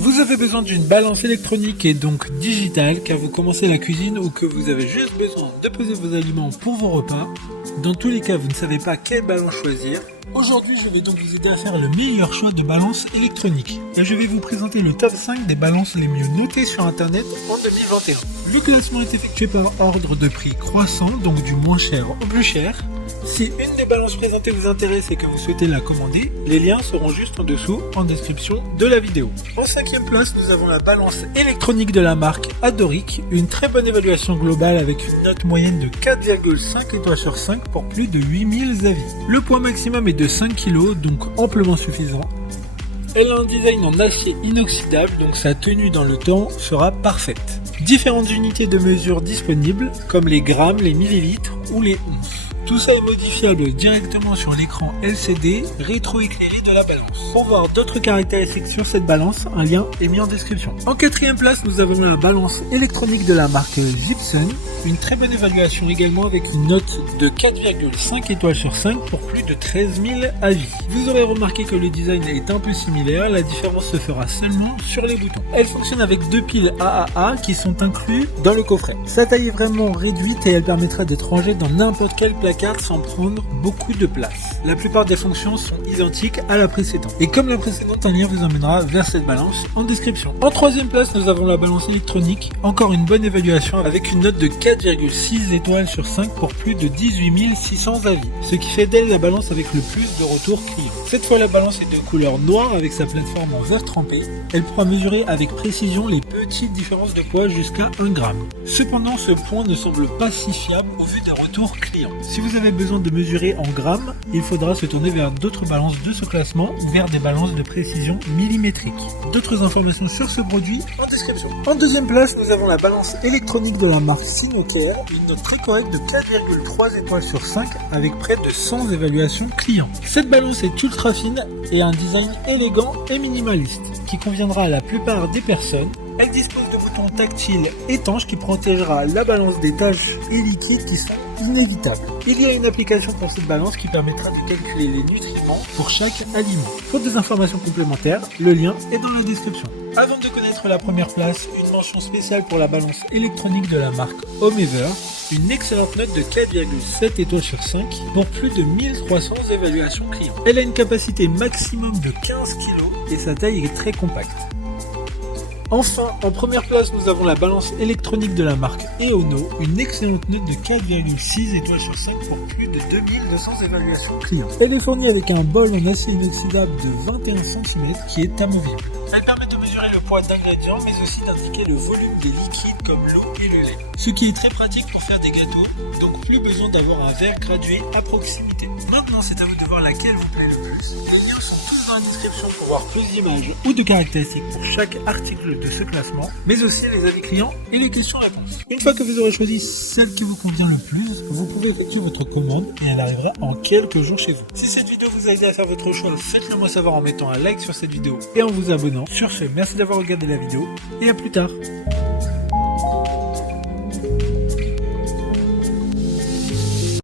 Vous avez besoin d'une balance électronique et donc digitale car vous commencez la cuisine ou que vous avez juste besoin de peser vos aliments pour vos repas. Dans tous les cas, vous ne savez pas quelle balance choisir. Aujourd'hui, je vais donc vous aider à faire le meilleur choix de balance électronique. Et je vais vous présenter le top 5 des balances les mieux notées sur internet en 2021. Le classement est effectué par ordre de prix croissant, donc du moins cher au plus cher. Si une des balances présentées vous intéresse et que vous souhaitez la commander, les liens seront juste en dessous en description de la vidéo. En 5e place, nous avons la balance électronique de la marque Adoric, une très bonne évaluation globale avec une note moyenne de 4,5 étoiles sur 5 pour plus de 8000 avis. Le poids maximum est de 5 kg, donc amplement suffisant. Elle a un design en acier inoxydable, donc sa tenue dans le temps sera parfaite. Différentes unités de mesure disponibles, comme les grammes, les millilitres ou les onces. Tout ça est modifiable directement sur l'écran LCD rétroéclairé de la balance. Pour voir d'autres caractéristiques sur cette balance, un lien est mis en description. En 4e place, nous avons la balance électronique de la marque Gibson. Une très bonne évaluation également avec une note de 4,5 étoiles sur 5 pour plus de 13 000 avis. Vous aurez remarqué que le design est un peu similaire, la différence se fera seulement sur les boutons. Elle fonctionne avec 2 piles AAA qui sont inclus dans le coffret. Sa taille est vraiment réduite et elle permettra d'être rangée dans n'importe quel placard sans prendre beaucoup de place. La plupart des fonctions sont identiques à la précédente. Et comme la précédente, un lien vous emmènera vers cette balance en description. En 3e place, nous avons la balance électronique. Encore une bonne évaluation avec une note de 4,6 étoiles sur 5 pour plus de 18 600 avis. Ce qui fait d'elle la balance avec le plus de retours clients. Cette fois, la balance est de couleur noire avec sa plateforme en verre trempé. Elle pourra mesurer avec précision les petites différences de poids jusqu'à 1 gramme. Cependant, ce point ne semble pas si fiable au vu des retours clients. Si vous avez besoin de mesurer en grammes, il faudra se tourner vers d'autres balances de ce classement, vers des balances de précision millimétrique. D'autres informations sur ce produit en description. En 2e place, nous avons la balance électronique de la marque Sinocare, une note très correcte de 4,3 étoiles sur 5 avec près de 100 évaluations clients. Cette balance est ultra fine et a un design élégant et minimaliste qui conviendra à la plupart des personnes. Elle dispose de boutons tactiles étanches qui protégera la balance des taches et liquides qui sont inévitables. Il y a une application pour cette balance qui permettra de calculer les nutriments pour chaque aliment. Pour des informations complémentaires, le lien est dans la description. Avant de connaître la première place, une mention spéciale pour la balance électronique de la marque Homever, une excellente note de 4,7 étoiles sur 5 pour plus de 1300 évaluations clients. Elle a une capacité maximum de 15 kg et sa taille est très compacte. Enfin, en première place, nous avons la balance électronique de la marque Eono, une excellente note de 4,6 étoiles sur 5 pour plus de 2200 évaluations clients. Elle est fournie avec un bol en acier inoxydable de 21 cm qui est amovible. Elle permet de mesurer le poids d'ingrédients, mais aussi d'indiquer le volume des liquides comme l'eau et le lait. Ce qui est très pratique pour faire des gâteaux, donc plus besoin d'avoir un verre gradué à proximité. Maintenant, c'est à vous de voir laquelle vous plaît le plus. Les liens sont tous dans la description pour voir plus d'images ou de caractéristiques pour chaque article de ce classement, mais aussi les avis clients et les questions-réponses. Une fois que vous aurez choisi celle qui vous convient le plus, vous pouvez effectuer votre commande et elle arrivera en quelques jours chez vous. Si cette vidéo vous a aidé à faire votre choix, faites-le moi savoir en mettant un like sur cette vidéo et en vous abonnant. Sur ce, merci d'avoir regardé la vidéo et à plus tard.